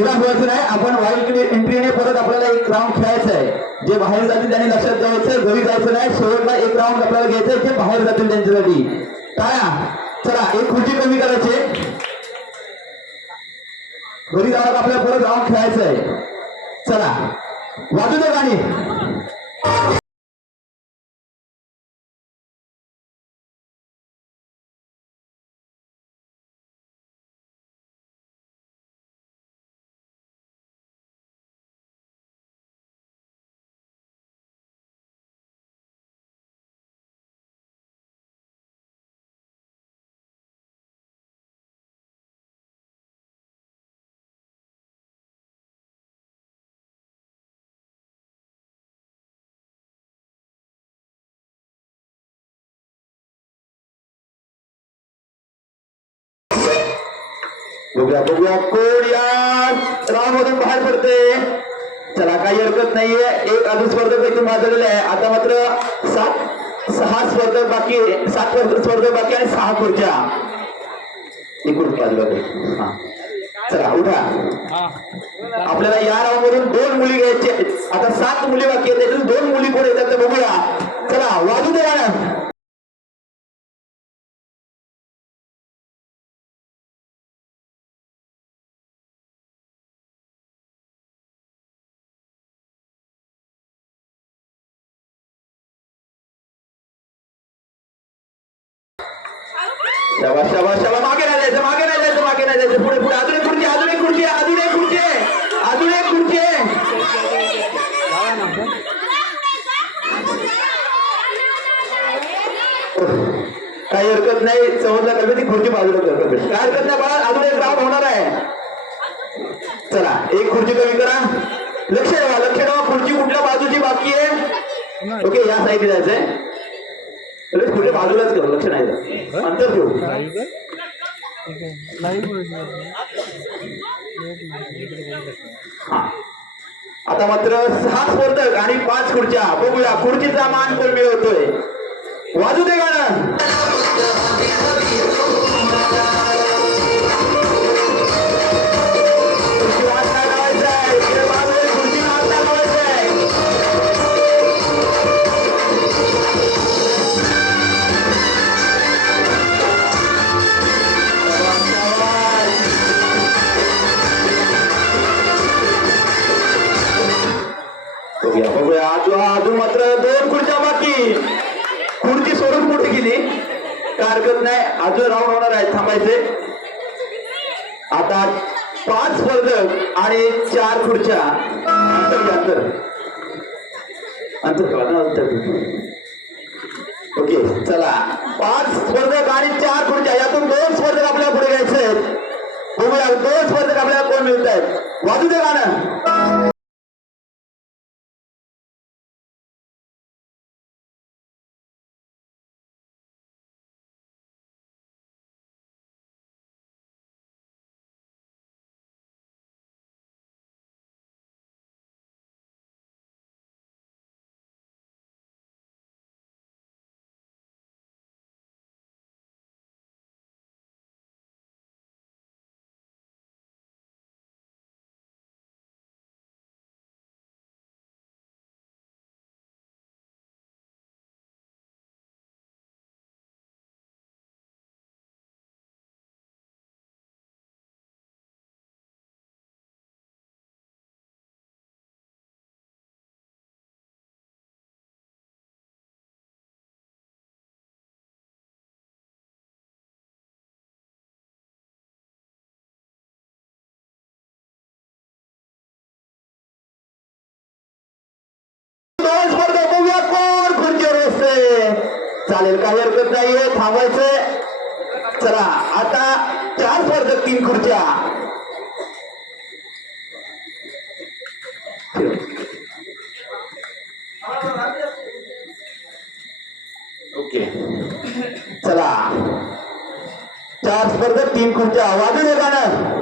तिला व्हायचं नाही आपण वाईल्ड एंट्रीने परत आपल्याला एक राऊंड खेळायचं आहे. जे बाहेर जातील त्यांनी लक्षात जायचं घरी जायचं नाही शेवटला एक राऊंड आपल्याला घ्यायचं आहे जे बाहेर जातील त्यांच्यासाठी. टाळ्या चला एक खुर्ची कमी करायची. घरी जाऊन आपल्याला परत राऊंड खेळायचं आहे. चला वाजू दे गाणी. बघूया बघूया. कोण या राममधून बाहेर पडते. चला काही हरकत नाहीये. एक अजून स्पर्धक इथून वाजवलेले आहे. आता मात्र सात सहा स्पर्धक बाकी. सात स्पर्धक बाकी आणि सहा खुर्च्या. एकूण बाजूला. हा. चला उठा. आपल्याला या राऊंड मधून दोन मुली घ्यायचे आहेत. आता सात मुली बाकी आहेत. त्यातून दोन मुली कोण येतात. ते बघूया. चला वाजू दे गाणं शाबास शाबास मागे नाही जायचं मागे नाही जायचं मागे नाही जायचं. पुढे पुढे. अजून एक खुर्ची अजून एक खुर्ची अजून एक खुर्ची. अजून एक खुर्ची. काही हरकत नाही. समजला कळलं ती खुर्ची बाजूला करतो काय हरकत नाही बाळा. अजून एक राऊंड होणार आहे. चला एक खुर्ची कमी करा. लक्ष ठेवा लक्ष ठेवा. खुर्ची कुठल्या बाजूची बाकी आहे? ओके या साईडला जायचंय. खुर्ची बाजूलाच करू लक्ष नाही. अंतर ठेवू. हा. आता मात्र सहा स्पर्धक आणि पाच खुर्च्या. बघूया खुर्चीचा मान कोण मिळवतोय? वाजू दे गाणं. बघूया अजून अजून मात्र दोन खुर्च्या बाकी. खुर्ची सोडून कुठे गेली? काय हरकत नाही. अजून राऊंड होणार आहे. थांबायचे. आता पाच स्पर्धक आणि चार खुर्च्या. अंतर अंतर. अंतर अंतर ओके चला. पाच स्पर्धक आणि चार खुर्च्या. यातून दोन स्पर्धक आपल्याला पुढे घ्यायचे आहेत. बघूया दोन स्पर्धक आपल्याला कोण मिळत आहेत वाजू दे गाणं. चालेल काही हरकत नाहीये हो, थांबायचंय. चला आता चार स्पर्धक तीन खुर्च्या. ओके. चला. चार स्पर्धक तीन खुर्च्या. वाजू दे गाणं.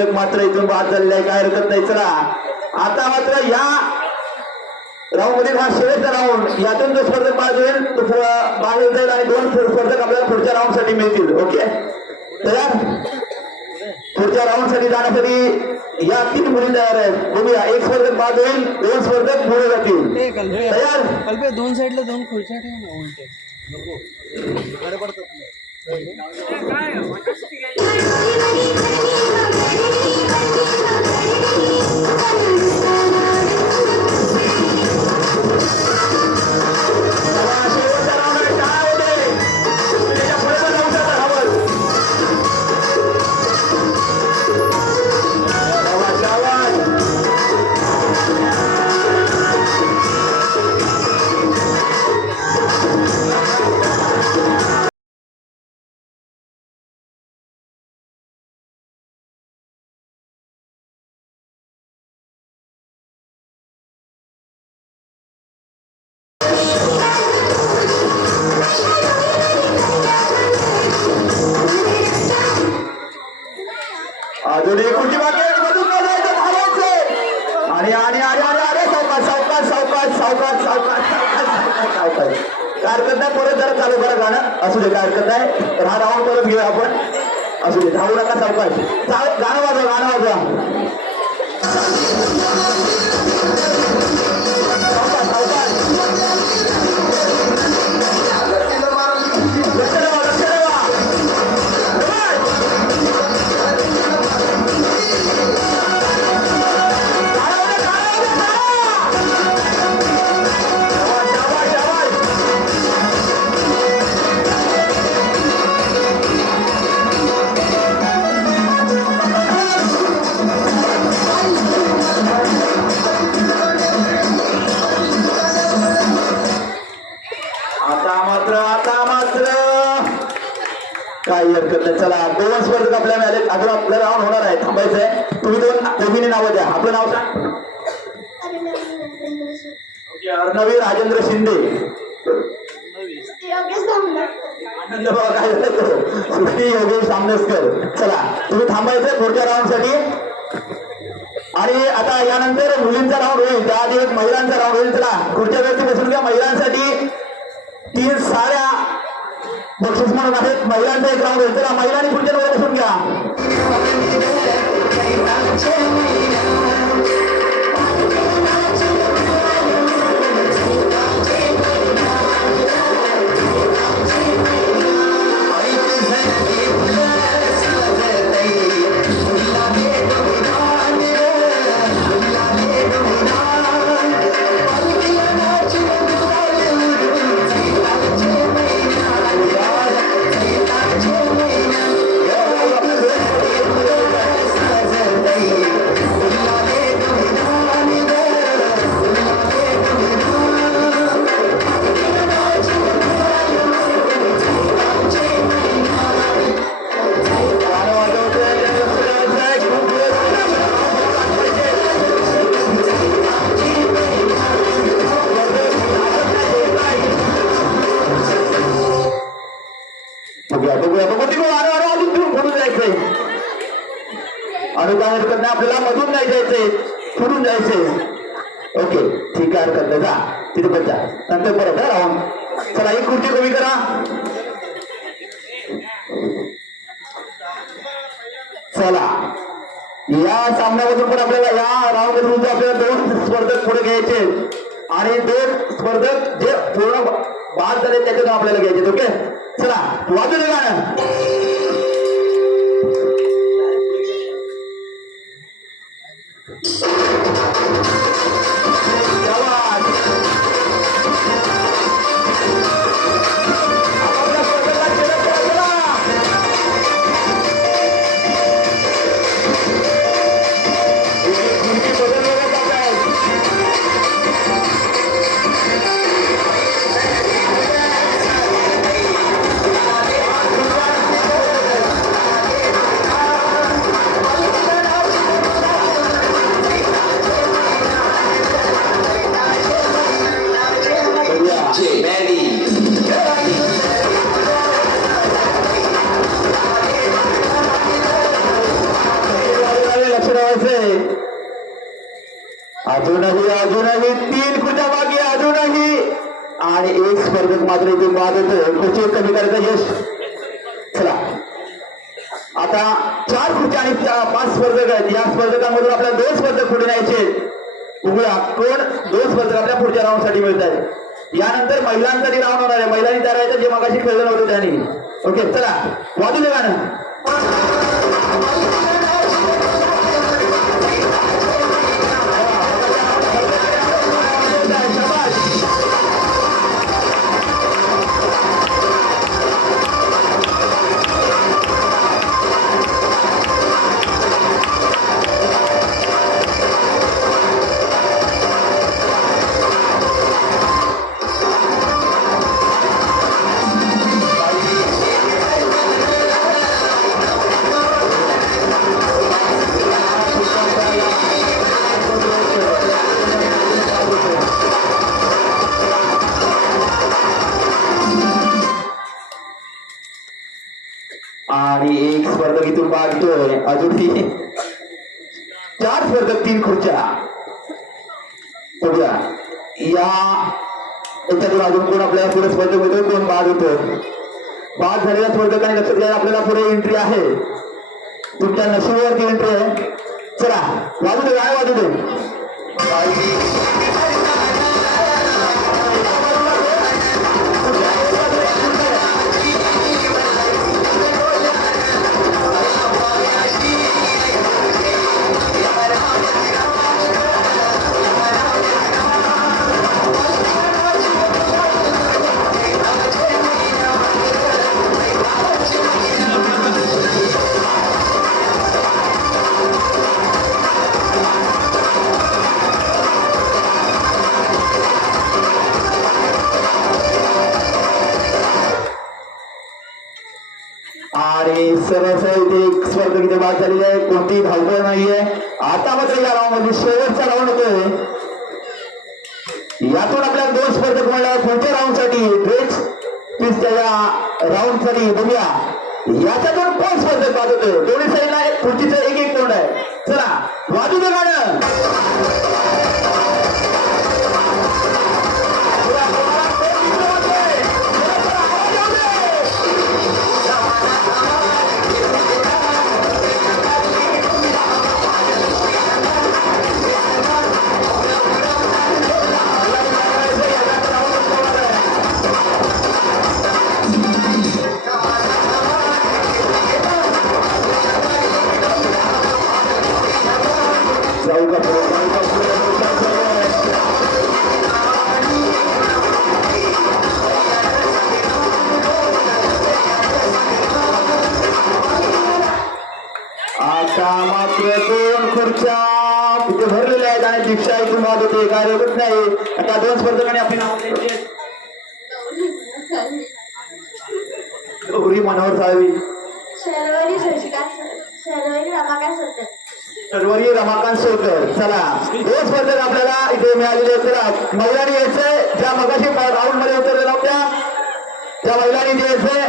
स्पर्धक मात्र इथून बाद झालेले आहे काय हरकत नाही चला आता मात्र या राऊंडमध्ये हा शेवटचा राऊंड यातून जो स्पर्धक बाद होईल तो बाद होईल जाईल आणि दोन स्पर्धक आपल्याला पुढच्या राऊंडसाठी मिळतील ओके तयार पुढच्या राऊंडसाठी जाण्यासाठी या तीन मुली तयार आहेत बघूया एक स्पर्धक बाद होईल दोन स्पर्धक पुढे जातील तयार दोन साईडला दोन खुर्च्या ठेव ना उलटे अजून एक उठी बाकी आहे, मधून न जायचं, आणि आणि आणि आणि अरे सावकाश सावकाश सावकाश सावकाश सावकाश सावकाश सावकाश काय हरकत नाही परत जरा चालू करा गाणं. असू दे काय हरकत नाही तर हा राऊंड परत घेऊया आपण. असू दे धावू नका सावकाश. चाल गाणं वाजवा गाणं वाजवा. पुढच्या आणि आता यानंतर मुलींचा राऊंड होईल. त्याआधी एक महिलांचा राऊंड होईल. चला पुढच्या व्यक्ती बसून घ्या महिलांसाठी तीन साऱ्या बक्षीस म्हणून आहेत. महिलांचा एक राऊंड होईल. चला महिलांनी पुढच्या वर बसून घ्या पुढून ओके ठीक आहे हरकत नाही जा तिथे पण जा. नंतर परत राहून चला एक खुर्ची कमी करा. चला. या सामन्यामधून पण आपल्याला या राऊंड मधून आपल्याला दोन स्पर्धक पुढे घ्यायचे आणि दोन स्पर्धक जे पूर्ण बाद झाले त्याच्यातून आपल्याला घ्यायचे ओके? चला वाजू दे गाणं आणि एक स्पर्धक मात्र इथे बाद होतो. खुर्ची कमी करायचं यश. चला. आता चार खुर्च्या आणि पाच स्पर्धक आहेत. या स्पर्धकांमधून आपल्या दोन स्पर्धक पुढे न्यायचे उघडा. कोण? दोन स्पर्धक आपल्या पुढच्या राऊंडसाठी मिळत आहेत. यानंतर महिलांसाठी राऊंड होणार आहे. महिलांनी तयार व्हायचं जे मागाशी खेळलं नव्हतं त्यांनी. ओके चला. वाजू दे गाणं. स्पर्धक बाद होतो. बाद झालेल्या स्पर्धकाने लक्षात घ्या आपल्याला पुढे एंट्री आहे. तुमच्या नशिबावरती एंट्री आहे. चला वाजू दे काय वाजू दे? आणि इथे एक स्पर्धक बाद झालेली आहे. कोणतीही धावपळ नाहीये. आता मात्र या राऊंडमध्ये शेवटचा राऊंड होतोय. यातून आपल्याला दोन स्पर्धक मिळणार पुढच्या राऊंडसाठी ब्रेक्स पीसच्या या राऊंडसाठी बघूया. याच्यातून कोण स्पर्धक बाद होतोय? दोन्ही साईडला खुर्चीचं एक एक तोंड आहे. चला वाजू दे गाणं दोन स्पर्धकांनी आपली नाव द्यायची. गौरी मनोहर साळवी. शर्वरी शशिकांत शर्वरी रमाकांत सोडकर चला दोन स्पर्धक आपल्याला इथे मिळालेले चला महिलांनी यायचंय ज्या मगाशी राऊंडमध्ये उतरलेल्या होत्या त्या महिलांनी यायचंय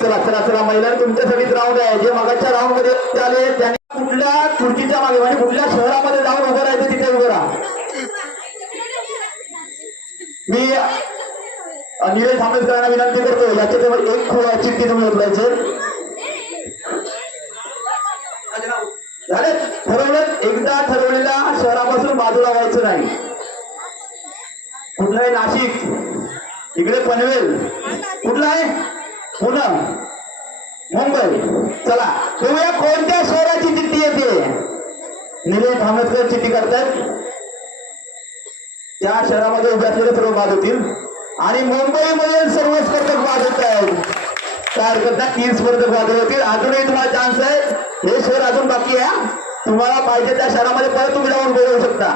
चला चला चला महिलांनी तुमच्यासाठीच राऊंड आहे. जे मगाच्या राऊंडमध्ये आले त्यांनी कुठल्या खुर्चीच्या मागे म्हणजे कुठल्या शहरामध्ये जाऊन उभं राहायचं तिथे उभं राहा. मी अ, निलेश आंबेडकरांना विनंती करतो याच्याजवळ एक खो- चिठ्ठी तुम्ही उचलायचं. झाले? ठरवलं. एकदा ठरवलेल्या शहरापासून बाजूला व्हायचं नाही. कुठलं आहे? नाशिक. इकडे पनवेल. कुठलं आहे? पुणे. मुंबई. चला. तुम्ही कोणत्या शहराची चिठ्ठी येते? निलेश आंबेडकर चिठ्ठी करतायत त्या शहरामध्ये उभे असलेले सर्व बाद होतील. आणि मुंबईमध्ये सर्व स्पर्धक बाद होत आहेत. काय हरकत नाही तीन स्पर्धक बाद होतील. अजूनही तुम्हाला चान्स आहे. हे शहर अजून बाकी आहे तुम्हाला पाहिजे त्या शहरामध्ये परत तुम्ही जाऊन बोलवू शकता.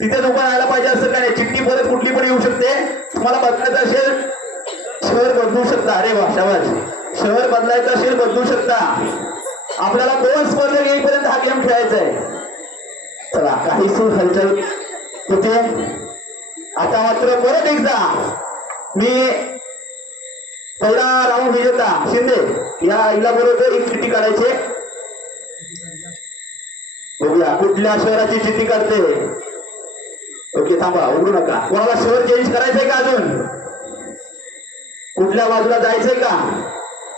तिथे दुकान राहायला पाहिजे असं काय नाही. चिठ्ठी परत कुठली पण येऊ शकते. तुम्हाला बदलायचं असेल शहर बदलू शकता. अरे वा शाबास. शहर बदलायचं असेल बदलू शकता. आपल्याला दोन स्पर्धक येईपर्यंत हा गेम खेळायचा आहे. चला काहीच हलचल. होते आता मात्र परत एकदा मी पहिला राहून विजेता शिंदे या आईला बरोबर एक चिठ्ठी काढायचे. बघूया कुठल्या शहराची चिठ्ठी करते ओके थांबा उघडू नका. कोणाला शहर चेंज करायचंय का अजून? कुठल्या बाजूला जायचंय का?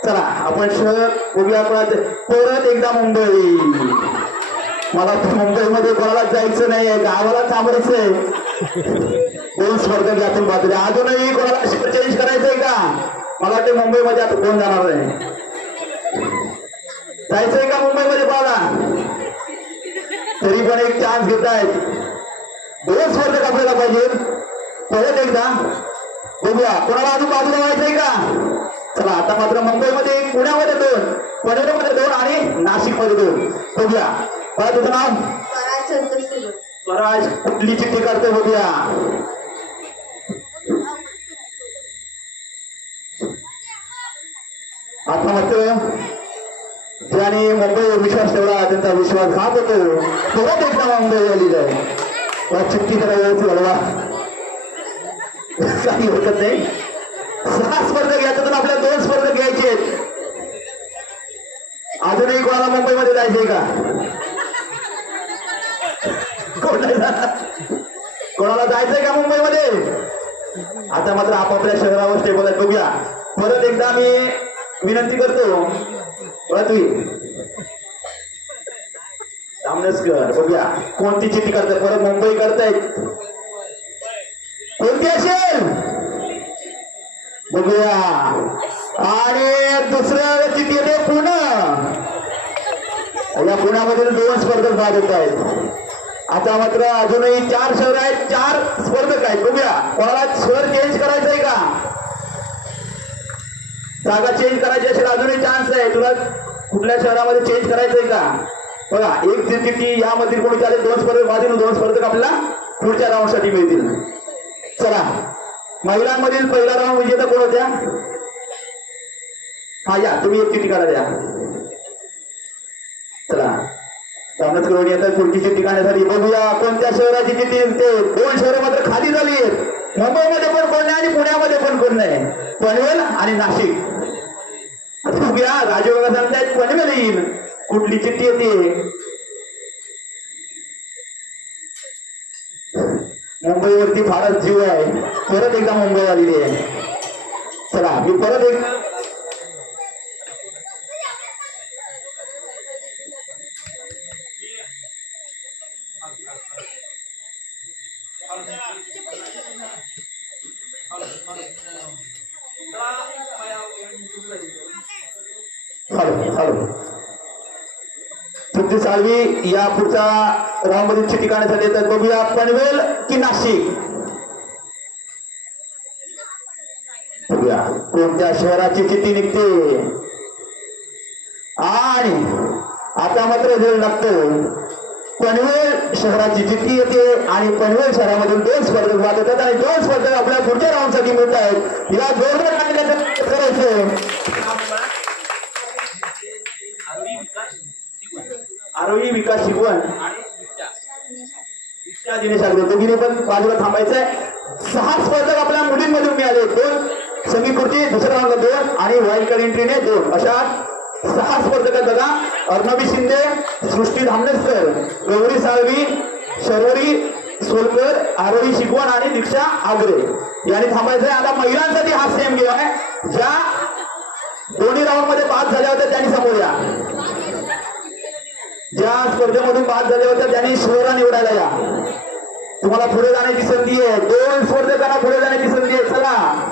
चला आपण शहर बघूया परत एकदा मुंबई. मला मुंबईमध्ये कोणाला जायचं नाहीये गावाला थांबायचंय दोन स्पर्धक यातून बाजूला अजूनही कोणाला चेंज करायचंय का? मला वाटते मुंबईमध्ये आता कोण जाणार आहे? जायचंय का मुंबईमध्ये पाहायला? तरी पण एक चान्स घेत आहेत. दोन स्पर्धक आपल्याला पाहिजे. परत एकदा. बघूया. कोणाला अजून बाजूला व्हायचंय का? चला आता मात्र मुंबईमध्ये पुण्यामध्ये दोन पनवेलमध्ये दोन आणि नाशिकमध्ये दोन. बघूया. काय तुझं नाव? स्वराज कुठली चिठ्ठी करते बघूया. आता मात्र ज्याने मुंबईवर विश्वास ठेवला त्यांचा विश्वास घात होतो. तेव्हा एकदा मुंबई आलेला आहे. चिठ्ठी जरा हलवा काही हरकत नाही. सहा स्पर्धक तर आपल्या दोन स्पर्धक घ्यायचे आहेत. अजूनही कोणाला मुंबईमध्ये जायचंय का कोणाला कोणाला जायचंय का मुंबईमध्ये? आता मात्र आपापल्या शहरावर स्टेबल आहेत बघूया. परत एकदा मी विनंती करतो. पृथ्वी बघूया. कोणती चिठ्ठी करताय परत मुंबई करतायत. कोणती असेल? बघूया. आणि दुसरं चिठ्ठी येते पुणे. या पुण्यामधील दोन स्पर्धक भाग येत आहेत. आता मात्र अजूनही चार शहर आहेत. चार स्पर्धक आहेत. बघूया कोणाला शहर चेंज करायचंय का? जागा चेंज करायची असेल अजूनही चान्स आहे. तुला कुठल्या शहरामध्ये चेंज करायचंय का? बघा एक जी चिठ्ठी यामधील कोणी चालेल दोन स्पर्धक बाजूला दोन स्पर्धक आपल्याला पुढच्या राऊंडसाठी मिळतील. चला महिलांमधील पहिला राऊंड विजेता कोण होत्या? हा या तुम्ही एक किती काढा द्या चला रामनाथ करून येतात पुढची चिठ्ठी काढण्यासाठी बघूया कोणत्या शहराची चिठ्ठी ते दोन शहरं मात्र खाली झाली आहेत मुंबईमध्ये पण कोण नाही आणि पुण्यामध्ये पण कोण नाही. पनवेल आणि नाशिक. आता बघूया राजयोगा सांगतायत पनवेल येईल. कुठली चिठ्ठी येते? मुंबईवरती फारच जीव आहे. परत एकदा मुंबई आलेली आहे. चला मी परत एक तुमची साळवी या पुढच्या राऊंड ठिकाणी चिठ्ठी तर बघूया पनवेल की नाशिक? बघूया. कोणत्या शहराची चिठ्ठी निघते? आणि आता मात्र वेळ लागतो. पनवेल शहराची जिद्दी येते आणि पनवेल शहरामधून दोन स्पर्धक वाद होतात आणि दोन स्पर्धक आपल्या पुढच्या राऊंडसाठी मिळत आहेत. या जोरदार करायचं. आरोही विकास शिकवण. आणि दिनेश दोघीने पण बाजूला थांबायचंय. सहा स्पर्धक आपल्या मुलींमधून मिळाले. दोन कुर्ती दुसऱ्या राऊंडला दोन आणि वाईल्ड कार्ड एंट्रीने दोन. अशा सहा स्पर्धक आहेत बघा. अर्णवी शिंदे सृष्टी धामनेसकर गौरी साळवी शर्वरी सोलकर आरोही शिकवण आणि दीक्षा आगरे. यांनी थांबायचंय. आता महिलांसाठी हा सेम गेम आहे. ज्या दोन्ही राऊंडमध्ये पास झाल्या होत्या त्यांनी समोर या ज्या स्पर्धेमधून बाद झाल्या होत्या त्यांनी शहरा निवडायला या. तुम्हाला पुढे जाण्याची संधी आहे. दोन स्पर्धकांना पुढे जाण्याची संधी आहे. चला.